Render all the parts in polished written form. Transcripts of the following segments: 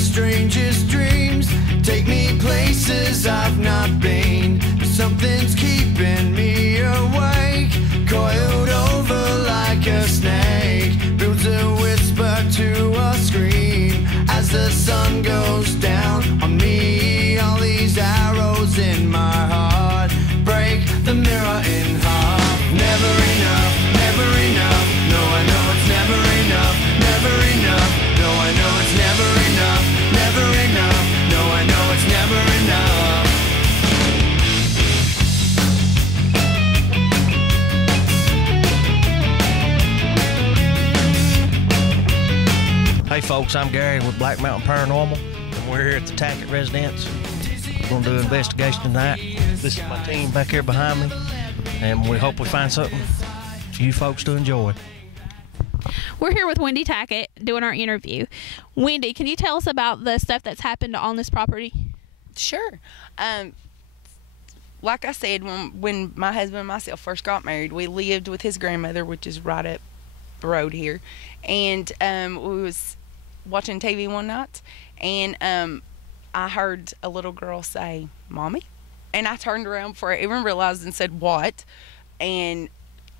strangest dreams take me places I've not been. Something's keeping me awake, coiled over like a snake, builds a whisper to a scream as the sun goes down on me. All these arrows in my heart break the mirror in half. Never enough, never enough. No, I know it's never enough, never enough. No, I know it's never enough, never enough. No, I know it's never enough. Hey folks, I'm Gary with Black Mountain Paranormal, and we're here at the Tackett residence. We're going to do an investigation tonight. This is my team back here behind me, and we hope we find something for you folks to enjoy. We're here with Wendy Tackett doing our interview. Wendy, can you tell us about the stuff that's happened on this property? Sure. Like I said, when my husband and myself first got married, we lived with his grandmother, which is right up the road here, and we was watching TV one night, and I heard a little girl say, "Mommy," and I turned around before I even realized and said, "What?" And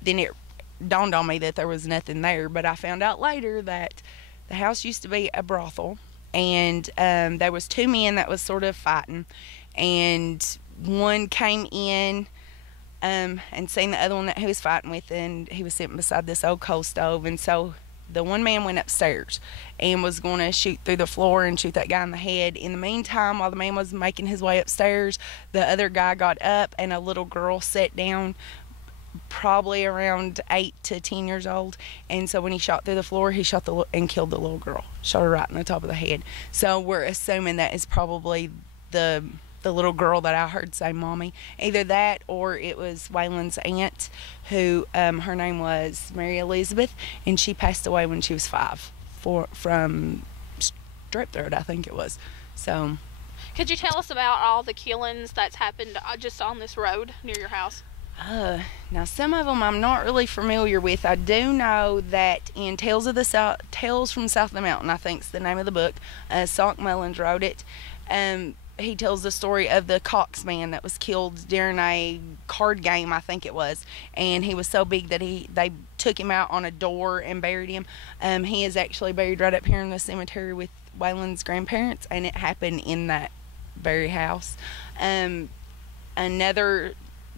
then it dawned on me that there was nothing there, but I found out later that the house used to be a brothel, and there was two men that was sort of fighting, and one came in and seen the other one that he was fighting with, and he was sitting beside this old coal stove, and so the one man went upstairs and was going to shoot through the floor and shoot that guy in the head. In the meantime, while the man was making his way upstairs, the other guy got up, and a little girl sat down, probably around 8 to 10 years old, and so when he shot through the floor, he shot and killed the little girl, shot her right in the top of the head. So we're assuming that is probably the little girl that I heard say "Mommy." Either that, or it was Waylon's aunt, who her name was Mary Elizabeth, and she passed away when she was 5 from strep throat, I think it was. So Could you tell us about all the killings that's happened just on this road near your house? Now some of them I'm not really familiar with. I do know that in Tales from South of the Mountain, I think is the name of the book, Sock Mullins wrote it. He tells the story of the Cox man that was killed during a card game, I think it was, and he was so big that they took him out on a door and buried him. He is actually buried right up here in the cemetery with Waylon's grandparents, and it happened in that very house. Another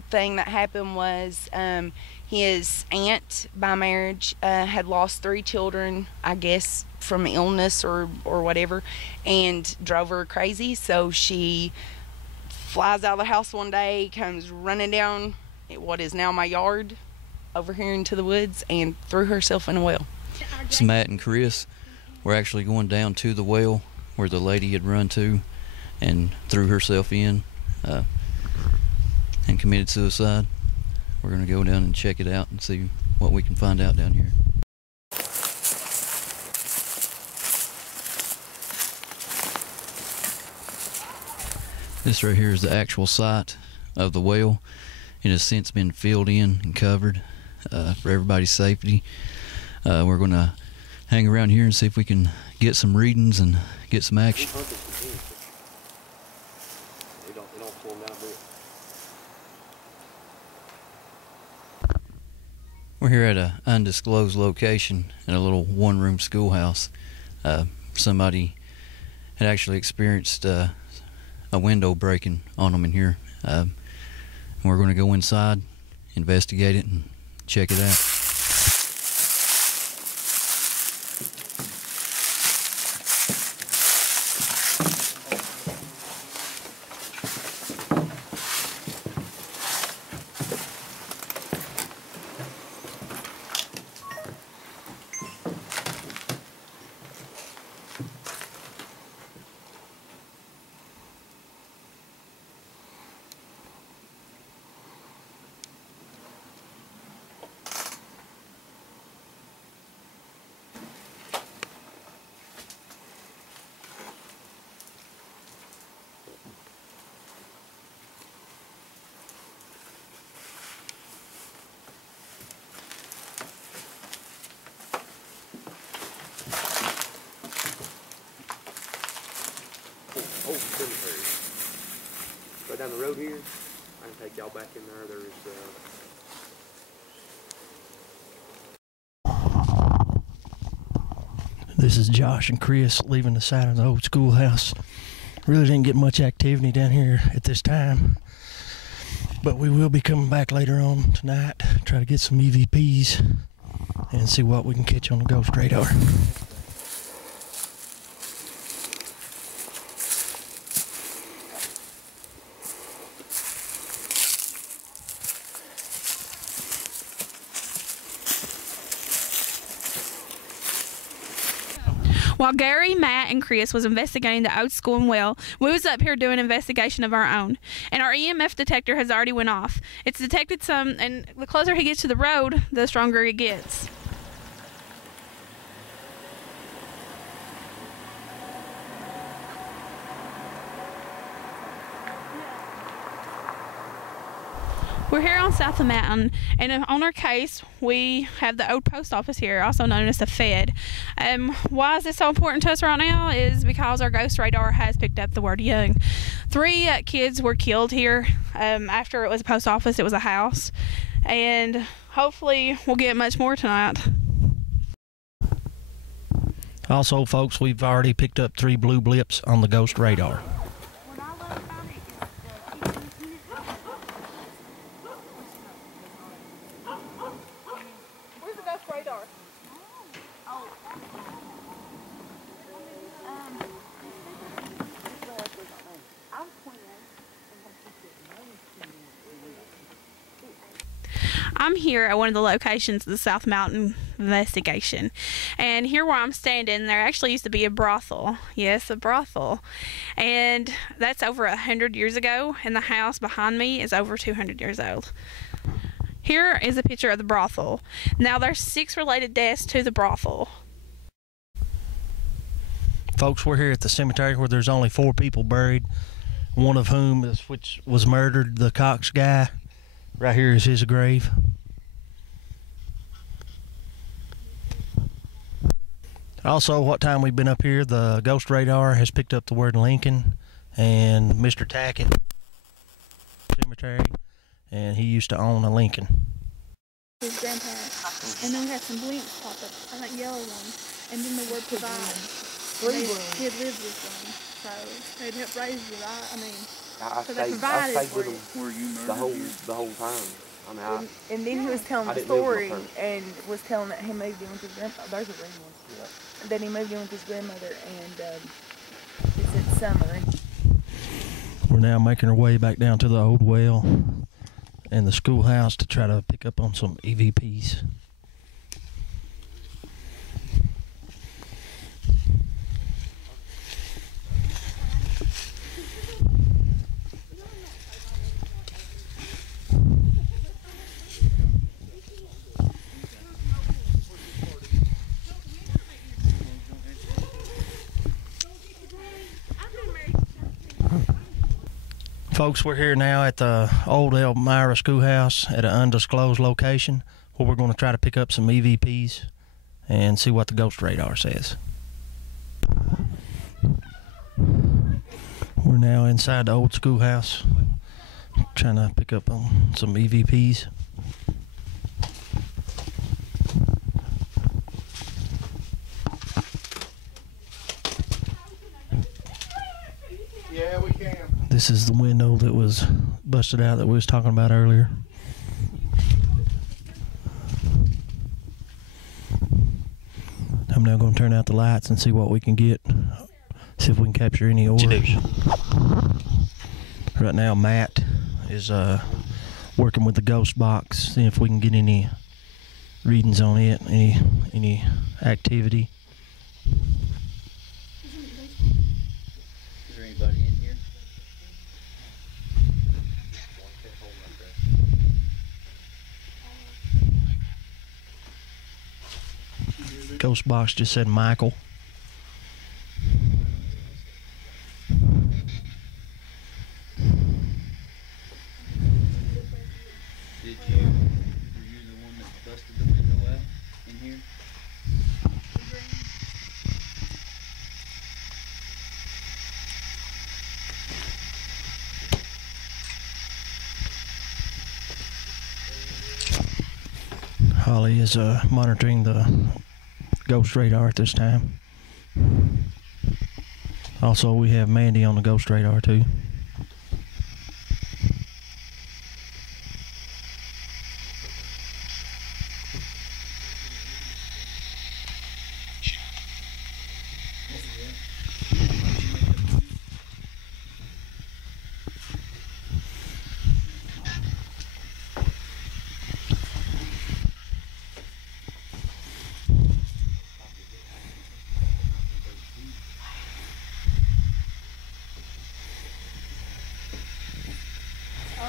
thing that happened was his aunt by marriage had lost 3 children, I guess from illness or whatever, and drove her crazy, so she flies out of the house one day, comes running down what is now my yard over here into the woods, and threw herself in a well. It's Matt and Chris. We're actually going down to the well where the lady had run to and threw herself in and committed suicide. We're going to go down and check it out and see what we can find out down here. This right here is the actual site of the well. It has since been filled in and covered for everybody's safety. We're going to hang around here and see if we can get some readings and get some action. We're here at an undisclosed location in a little one-room schoolhouse. Somebody had actually experienced a window breaking on them in here. And we're going to go inside, investigate it, and check it out. old cemetery. Right down the road here. I can take y'all back in there. There's This is Josh and Chris leaving the side of the old schoolhouse. Really didn't get much activity down here at this time, but we will be coming back later on tonight, try to get some EVPs and see what we can catch on the ghost radar. While Gary, Matt, and Chris was investigating the old school and well, we was up here doing an investigation of our own. And our EMF detector has already went off. It's detected some, and the closer he gets to the road, the stronger it gets. We're here on South of Mountain, and on our case, we have the old post office here, also known as the Fed. Why is this so important to us right now is because our ghost radar has picked up the word young. 3 kids were killed here. After it was a post office, it was a house. And hopefully we'll get much more tonight. Also, folks, we've already picked up 3 blue blips on the ghost radar. I'm here at one of the locations of the South Mountain investigation, and here where I'm standing, there actually used to be a brothel. Yes, a brothel, and that's over 100 years ago, and the house behind me is over 200 years old. Here is a picture of the brothel. Now there's 6 related deaths to the brothel. Folks, we're here at the cemetery where there's only 4 people buried, one of whom which was murdered, the Cox guy. Right here is his grave. Also, what time we've been up here, the ghost radar has picked up the word Lincoln and Mr. Tackett cemetery, and he used to own a Lincoln. His grandparents, and then we had some blinks pop up, I think yellow ones, and then the word provide. He had lived with them, so they'd help raise you, right? I mean, I so they stayed provided with for them you. Were you murdered the whole time. I mean, And then he was telling I the didn't live with story my parents. and was telling that he moved in with his grandmother. There's a green one. Yeah. Then he moved in with his grandmother, and he said summer. We're now making our way back down to the old well and the schoolhouse to try to pick up on some EVPs. Folks, we're here now at the old Elmira Schoolhouse at an undisclosed location where we're going to try to pick up some EVPs and see what the ghost radar says. We're now inside the old schoolhouse trying to pick up on some EVPs. Yeah, we can. This is the window that was busted out that we was talking about earlier. I'm now going to turn out the lights and see what we can get. See if we can capture any orbs. Right now, Matt is working with the ghost box, seeing if we can get any readings on it, any activity. Is there anybody in here? Ghost box just said Michael. Were you the one that busted the window out in here? Holly is monitoring the ghost radar at this time. Also, we have Mandy on the ghost radar too.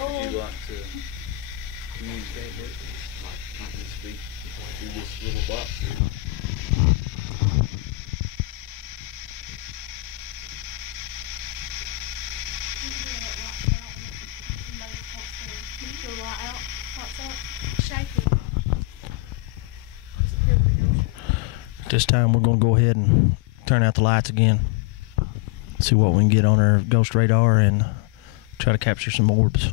Would you like to communicate with us? You can speak through this little box here. At this time, we're going to go ahead and turn out the lights again. See what we can get on our ghost radar and try to capture some orbs.